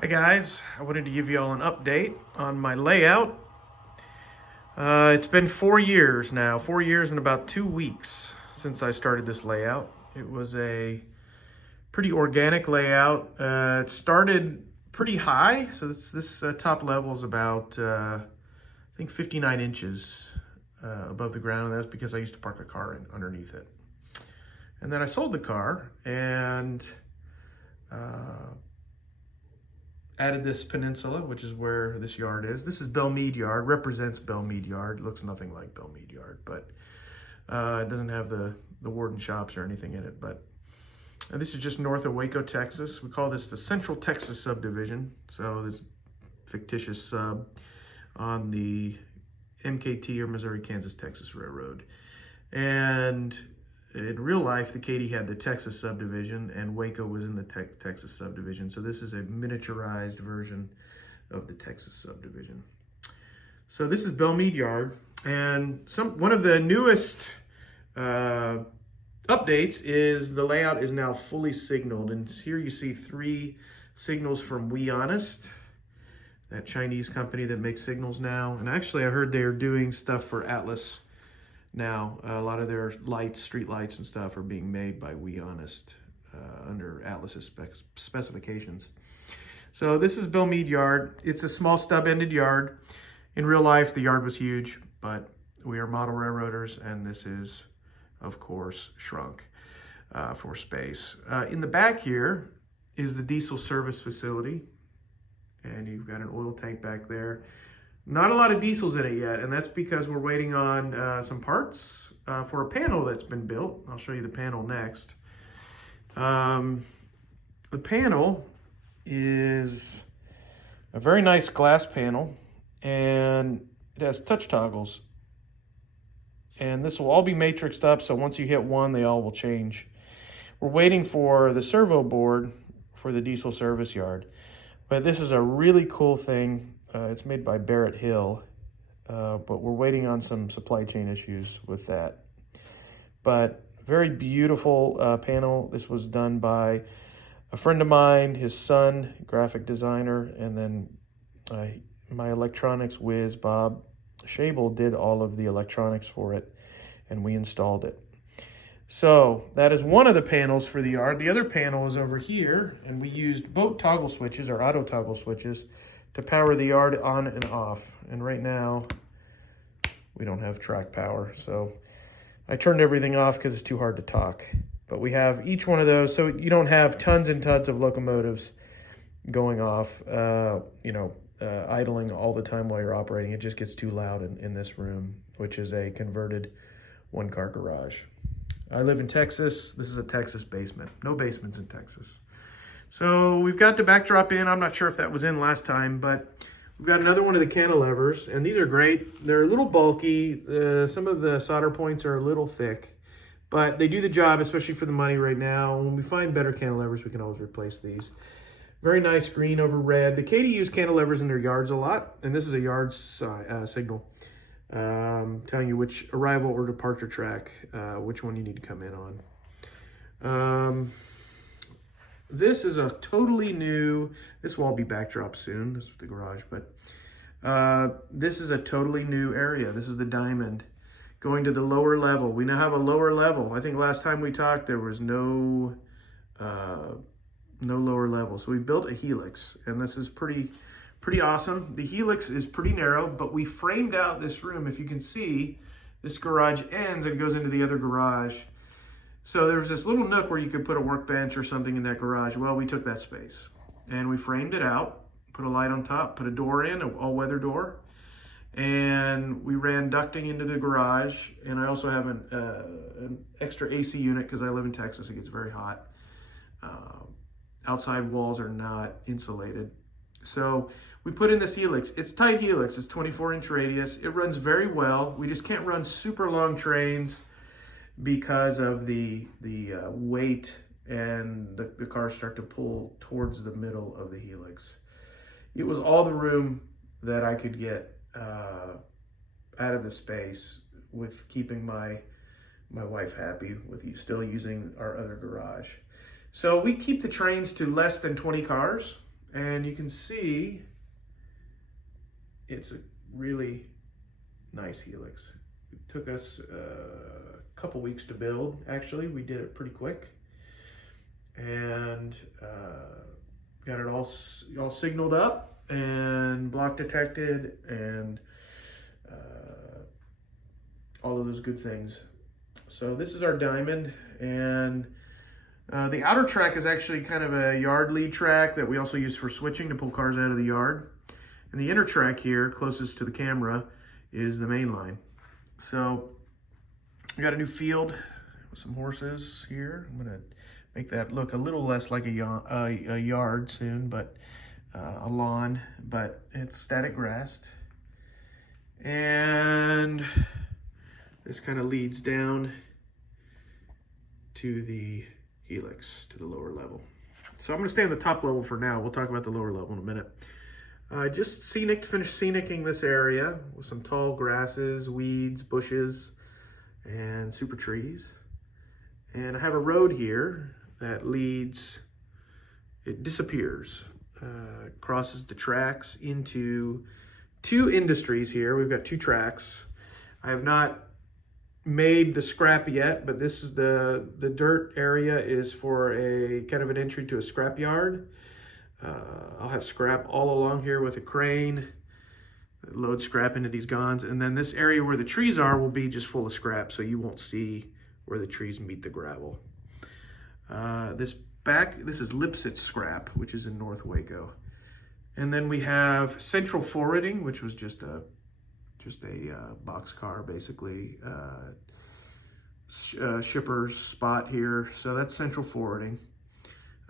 Hi guys, I wanted to give you all an update on my layout. It's been 4 years now, 4 years and about 2 weeks since I started this layout. It was a pretty organic layout. It started pretty high, so this top level is about, I think 59 inches above the ground, and that's because I used to park the car underneath it. And then I sold the car and added this peninsula, which is where this yard is. This is Belmead Yard, represents Belmead Yard. It looks nothing like Belmead Yard, but it doesn't have the warden shops or anything in it. But this is just north of Waco, Texas. We call this the Central Texas Subdivision. So there's fictitious sub on the MKT or Missouri, Kansas, Texas Railroad. And in real life, the Katy had the Texas subdivision and Waco was in the Texas subdivision. So this is a miniaturized version of the Texas subdivision. So this is Belmead Yard, and one of the newest updates is the layout is now fully signaled. And here you see 3 signals from We Honest, that Chinese company that makes signals now. And actually I heard they're doing stuff for Atlas now. A lot of their lights, street lights and stuff are being made by We Honest under Atlas's specifications. So this is Belmead Yard. It's a small stub-ended yard. In real life, the yard was huge, but we are model railroaders, and this is, of course, shrunk for space. In the back here is the diesel service facility, and you've got an oil tank back there. Not a lot of diesels in it yet, and that's because we're waiting on some parts for a panel that's been built. I'll show you the panel next. The panel is a very nice glass panel, and it has touch toggles. And this will all be matrixed up, so once you hit one, they all will change. We're waiting for the servo board for the diesel service yard. But this is a really cool thing. It's made by Barrett Hill, but we're waiting on some supply chain issues with that. But very beautiful panel. This was done by a friend of mine, his son, graphic designer, and then my electronics whiz, Bob Shable, did all of the electronics for it, and we installed it. So that is one of the panels for the yard. The other panel is over here, and we used boat toggle switches or auto toggle switches to power the yard on and off. And right now, we don't have track power. So I turned everything off because it's too hard to talk. But we have each one of those, so you don't have tons and tons of locomotives going off, idling all the time while you're operating. It just gets too loud in this room, which is a converted one-car garage. I live in Texas. This is a Texas basement. No basements in Texas. So we've got the backdrop in. I'm not sure if that was in last time, but we've got another one of the cantilevers, and these are great. They're a little bulky. Some of the solder points are a little thick, but they do the job, especially for the money right now. When we find better cantilevers, we can always replace these. Very nice green over red. The Katy use cantilevers in their yards a lot, and this is a yard signal. Telling you which arrival or departure track, which one you need to come in on. This is a totally new, this will all be backdrop soon, this is the garage, but this is a totally new area. This is the diamond going to the lower level. We now have a lower level. I think last time we talked, there was no lower level. So we built a helix, and this is pretty awesome. The helix is pretty narrow, but we framed out this room. If you can see, this garage ends and goes into the other garage. So there was this little nook where you could put a workbench or something in that garage. Well, we took that space and we framed it out, put a light on top, put a door in, an all-weather door, and we ran ducting into the garage. And I also have an extra AC unit because I live in Texas. It gets very hot. Outside walls are not insulated. So we put in this helix. It's tight helix. It's 24-inch radius. It runs very well. We just can't run super long trains because of the weight, and the cars start to pull towards the middle of the helix. It was all the room that I could get out of the space with keeping my wife happy with still using our other garage. So we keep the trains to less than 20 cars, And you can see it's a really nice helix. It took us a couple weeks to build. Actually, we did it pretty quick, and got it all signaled up and block detected and all of those good things. So this is our diamond, and the outer track is actually kind of a yard lead track that we also use for switching to pull cars out of the yard. And the inner track here, closest to the camera, is the main line. So we got a new field with some horses here. I'm gonna make that look a little less like a yard soon, but a lawn, but it's static grassed. And this kind of leads down to the helix, to the lower level. So I'm gonna stay on the top level for now. We'll talk about the lower level in a minute. Just finish scenicking this area with some tall grasses, weeds, bushes, and super trees. And I have a road here that leads, it disappears, crosses the tracks into two industries here. We've got two tracks. I have not made the scrap yet, but this is the dirt area is for a kind of an entry to a scrap yard. I'll have scrap all along here with a crane, load scrap into these gonds, and then this area where the trees are will be just full of scrap, so you won't see where the trees meet the gravel. This is Lipset scrap, which is in North Waco. And then we have central forwarding, which was just a box car, basically, shipper's spot here. So that's central forwarding.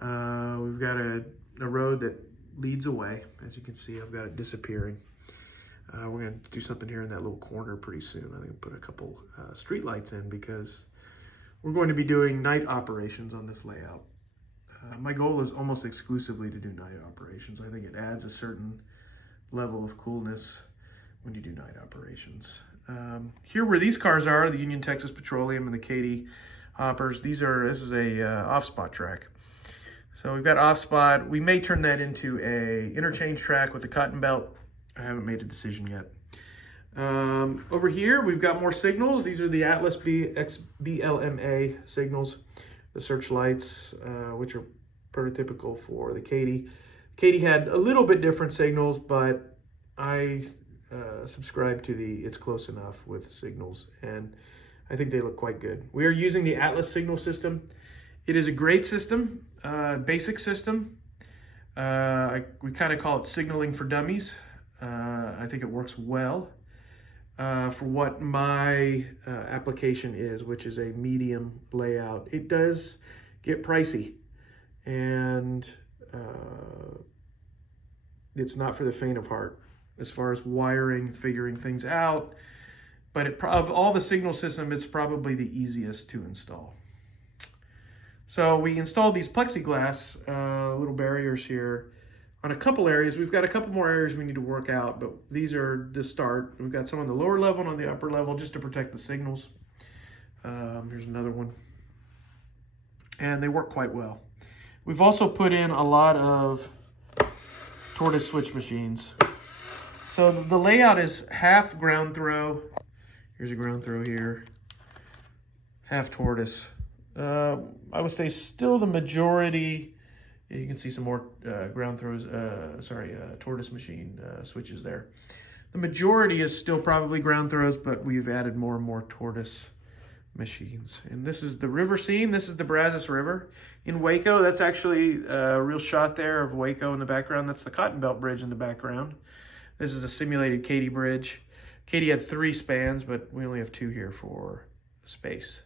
We've got a road that leads away. As you can see, I've got it disappearing. We're gonna do something here in that little corner pretty soon. I think we'll put a couple street lights in because we're going to be doing night operations on this layout. My goal is almost exclusively to do night operations. I think it adds a certain level of coolness when you do night operations. Here where these cars are, the Union Texas Petroleum and the Katy hoppers, this is a off-spot track. So we've got off-spot. We may turn that into a interchange track with a cotton belt. I haven't made a decision yet. Over here, we've got more signals. These are the Atlas BLMA signals, the searchlights, which are prototypical for the Katy. Katy had a little bit different signals, but I subscribe to the it's close enough with signals, and I think they look quite good. We are using the Atlas signal system. It is a great system, basic system. We kind of call it signaling for dummies. I think it works well for what my application is, which is a medium layout. It does get pricey, and it's not for the faint of heart as far as wiring, figuring things out. But of all the signal system, it's probably the easiest to install. So we installed these plexiglass little barriers here on a couple areas. We've got a couple more areas we need to work out, but these are the start. We've got some on the lower level and on the upper level just to protect the signals. Here's another one. And they work quite well. We've also put in a lot of tortoise switch machines. So the layout is half ground throw. Here's a ground throw here. Half tortoise. I would say still the majority. You can see some more ground throws, tortoise machine switches there. The majority is still probably ground throws, but we've added more and more tortoise machines. And this is the river scene. This is the Brazos River in Waco. That's actually a real shot there of Waco in the background. That's the Cotton Belt Bridge in the background. This is a simulated Katy Bridge. Katy had 3 spans, but we only have 2 here for space.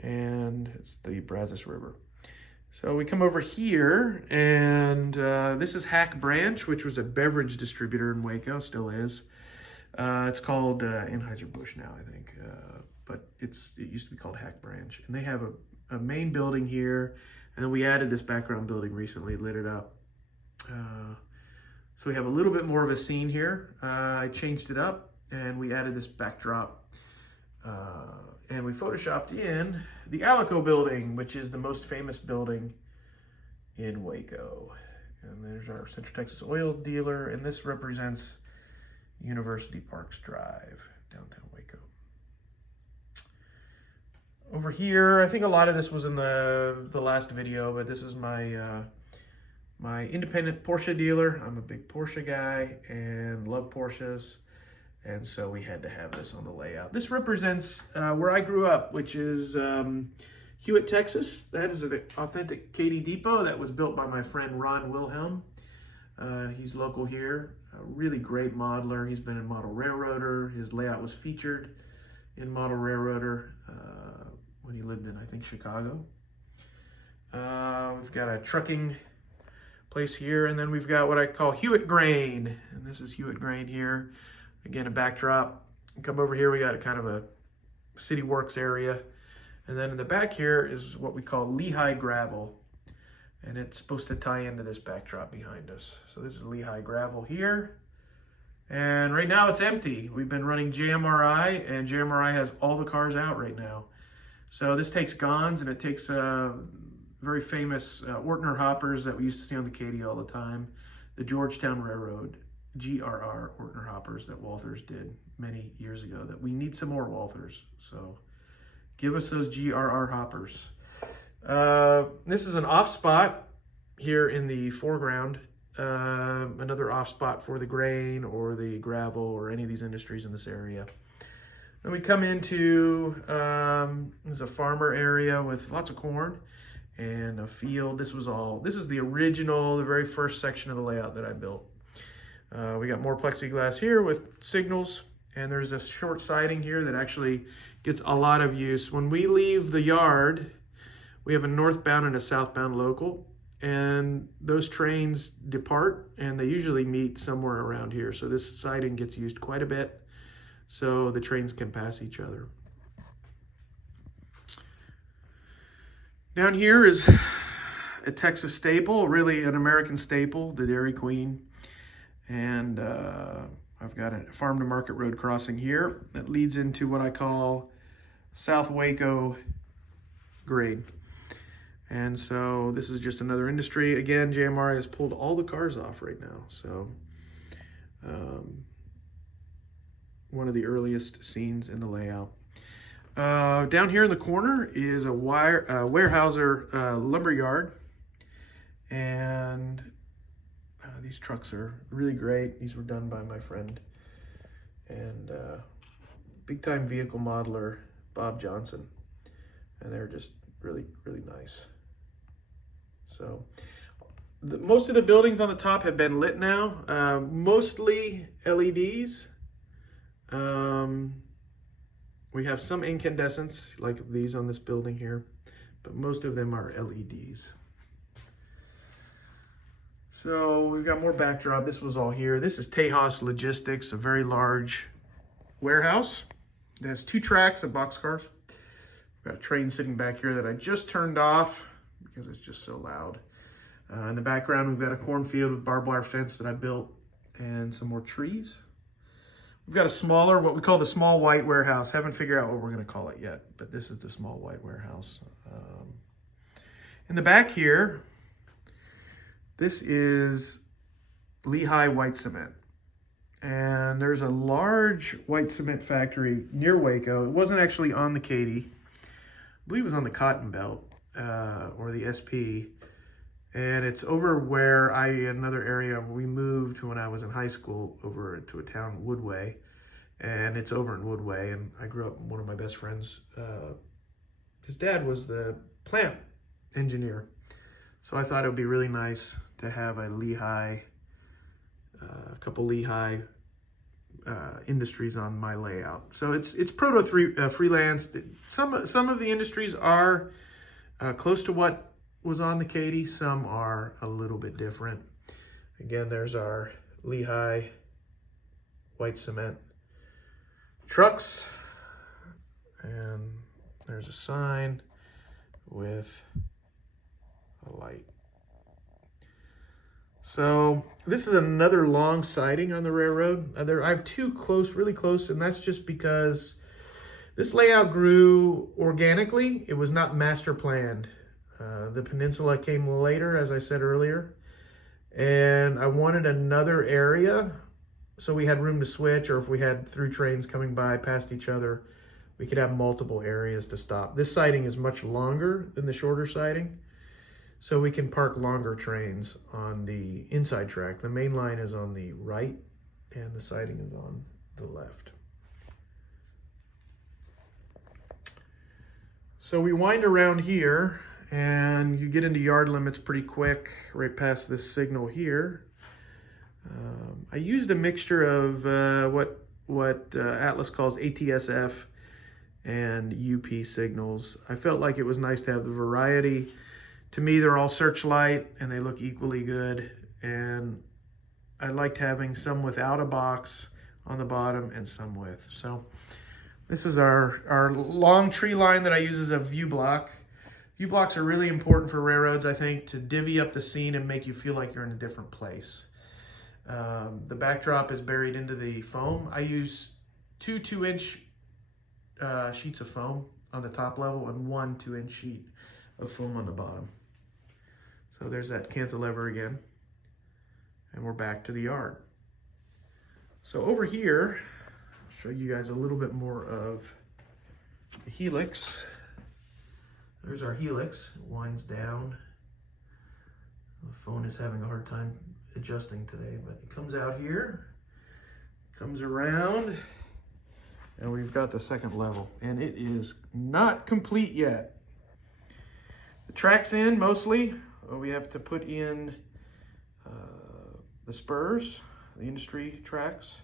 And it's the Brazos River. So we come over here, and this is Hack Branch, which was a beverage distributor in Waco, still is. It's called Anheuser-Busch now, I think, but it used to be called Hack Branch. And they have a main building here, and then we added this background building recently, lit it up. So we have a little bit more of a scene here. I changed it up, and we added this backdrop. And we photoshopped in the Alico building, which is the most famous building in Waco. And there's our Central Texas oil dealer, and this represents University Parks Drive, downtown Waco. Over here, I think a lot of this was in the last video, but this is my my independent Porsche dealer. I'm a big Porsche guy and love Porsches, and so we had to have this on the layout. This represents where I grew up, which is Hewitt, Texas. That is an authentic Katy depot that was built by my friend Ron Wilhelm. He's local here, a really great modeler. He's been in Model Railroader. His layout was featured in Model Railroader when he lived in, I think, Chicago. We've got a trucking place here, and then we've got what I call Hewitt Grain, and this is Hewitt Grain here. Again, a backdrop. Come over here, we got a kind of a city works area, and then in the back here is what we call Lehigh Gravel, and it's supposed to tie into this backdrop behind us. So this is Lehigh Gravel here, and right now it's empty. We've been running JMRI, and JMRI has all the cars out right now. So this takes Gons, and it takes very famous Ortner hoppers that we used to see on the Katy all the time. The Georgetown Railroad, GRR Ortner hoppers that Walthers did many years ago. That we need some more Walthers. So give us those GRR hoppers. This is an off spot here in the foreground. Another off spot for the grain or the gravel or any of these industries in this area. Then we come into, this is a farmer area with lots of corn and a field. This is the original, the very first section of the layout that I built. We got more plexiglass here with signals, and there's a short siding here that actually gets a lot of use. When we leave the yard, we have a northbound and a southbound local, and those trains depart, and they usually meet somewhere around here. So this siding gets used quite a bit, so the trains can pass each other. Down here is a Texas staple, really an American staple, the Dairy Queen. And I've got a farm to market road crossing here that leads into what I call South Waco grade. And so this is just another industry. Again, JMRI has pulled all the cars off right now. So one of the earliest scenes in the layout. Down here in the corner is a Weyerhaeuser lumber yard, and these trucks are really great. These were done by my friend and big-time vehicle modeler Bob Johnson, and they're just really, really nice. So most of the buildings on the top have been lit now, mostly LEDs. We have some incandescents like these on this building here, but most of them are LEDs. So we've got more backdrop. This was all here. This is Tejas Logistics, a very large warehouse. It has 2 tracks of boxcars. We've got a train sitting back here that I just turned off because it's just so loud. In the background, we've got a cornfield with barbed wire fence that I built and some more trees. We've got a smaller, what we call the small white warehouse. Haven't figured out what we're going to call it yet, but this is the small white warehouse. In the back here, this is Lehigh White Cement. And there's a large white cement factory near Waco. It wasn't actually on the Katy. I believe it was on the Cotton Belt or the SP. And it's over where another area we moved when I was in high school over to a town, Woodway. And it's over in Woodway. And I grew up, one of my best friends, his dad was the plant engineer. So I thought it would be really nice to have a Lehigh, a couple Lehigh industries on my layout. So it's proto freelance. Some of the industries are close to what was on the Katy. Some are a little bit different. Again, there's our Lehigh white cement trucks, and there's a sign with a light. So this is another long siding on the railroad. I have 2 close, really close, and that's just because this layout grew organically. It was not master planned. The peninsula came later, as I said earlier, And I wanted another area so we had room to switch, or if we had through trains coming by past each other, we could have multiple areas to stop. This siding is much longer than the shorter siding, so we can park longer trains on the inside track. The main line is on the right and the siding is on the left. So we wind around here and you get into yard limits pretty quick, right past this signal here. I used a mixture of what Atlas calls ATSF and UP signals. I felt like it was nice to have the variety. To me, they're all searchlight and they look equally good. And I liked having some without a box on the bottom and some with. So this is our long tree line that I use as a view block. View blocks are really important for railroads, I think, to divvy up the scene and make you feel like you're in a different place. The backdrop is buried into the foam. I use two 2-inch sheets of foam on the top level and one 2-inch sheet of foam on the bottom. So there's that cantilever again. And we're back to the yard. So over here, I'll show you guys a little bit more of the helix. There's our helix. It winds down. The phone is having a hard time adjusting today, but it comes out here, comes around, and we've got the second level, and it is not complete yet. The track's in mostly. We have to put in the spurs, the industry tracks.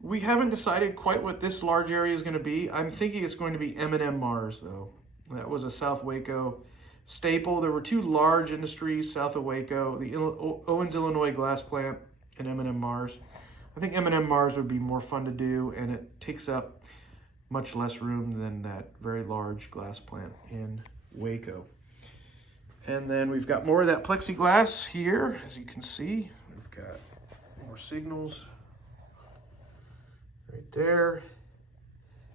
We haven't decided quite what this large area is going to be. I'm thinking it's going to be M&M Mars, though. That was a South Waco staple. There were two large industries south of Waco, the Owens, Illinois glass plant and M&M Mars. I think M&M Mars would be more fun to do, and it takes up much less room than that very large glass plant in Waco. And then we've got more of that plexiglass here, as you can see. We've got more signals right there.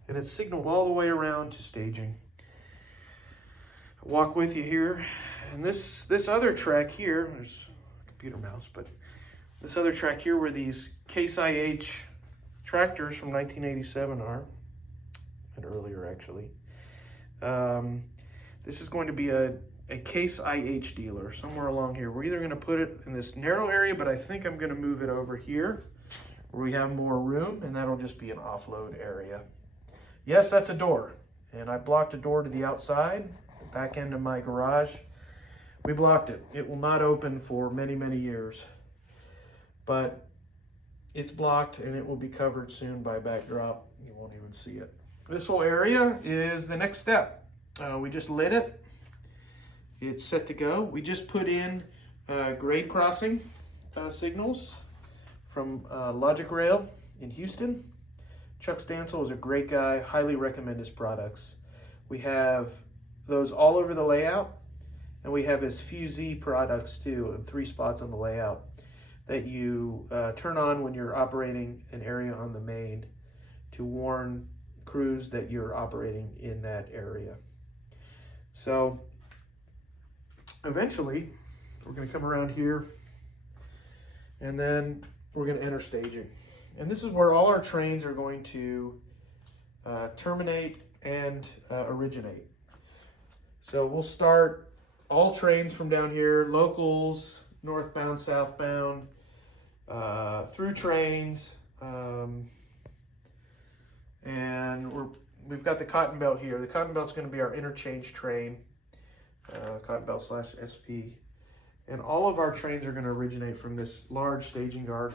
And it's signaled all the way around to staging. Walk with you here. And this other track here, there's a computer mouse, but this other track here where these Case IH tractors from 1987 are, and earlier actually. This is going to be a Case IH dealer somewhere along here. We're either going to put it in this narrow area, but I think I'm going to move it over here where we have more room, and that'll just be an offload area. Yes, that's a door, and I blocked a door to the outside, the back end of my garage. We blocked it. It will not open for many, many years, but it's blocked and it will be covered soon by a backdrop. You won't even see it. This whole area is the next step. We just lit it. It's set to go. We just put in grade crossing signals from Logic Rail in Houston. Chuck Stansel is a great guy. Highly recommend his products. We have those all over the layout, and we have his Fusee products too, in 3 spots on the layout that you turn on when you're operating an area on the main to warn crews that you're operating in that area. So eventually we're going to come around here and then we're going to enter staging. And this is where all our trains are going to terminate and originate. So we'll start all trains from down here, locals, northbound, southbound, through trains, and we've got the Cotton Belt here. The Cotton Belt's going to be our interchange train, Cotton Belt / SP. And all of our trains are going to originate from this large staging yard.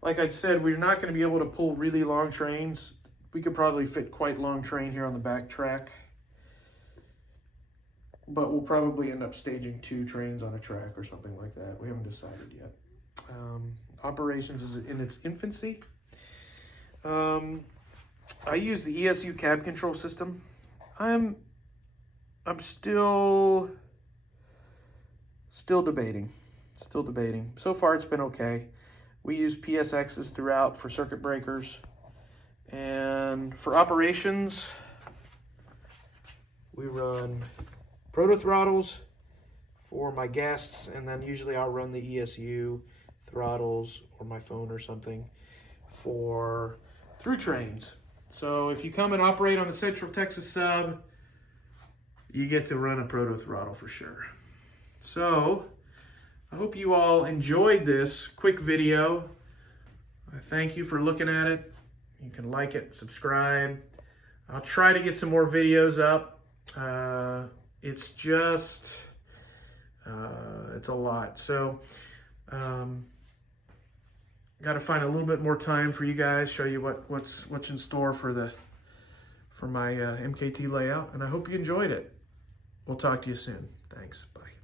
Like I said, we're not going to be able to pull really long trains. We could probably fit quite long train here on the back track, but we'll probably end up staging 2 trains on a track or something like that. We haven't decided yet. Operations is in its infancy. I use the ESU cab control system. I'm still debating. So far it's been okay. We use PSXs throughout for circuit breakers. And for operations, we run proto throttles, for my guests, and then usually I'll run the ESU throttles or my phone or something for through trains. So if you come and operate on the Central Texas sub, you get to run a proto throttle for sure. So I hope you all enjoyed this quick video. I thank you for looking at it. You can like it, subscribe. I'll try to get some more videos up. It's just, it's a lot. So, got to find a little bit more time for you guys, show you what's in store for my MKT layout, and I hope you enjoyed it. We'll talk to you soon. Thanks. Bye.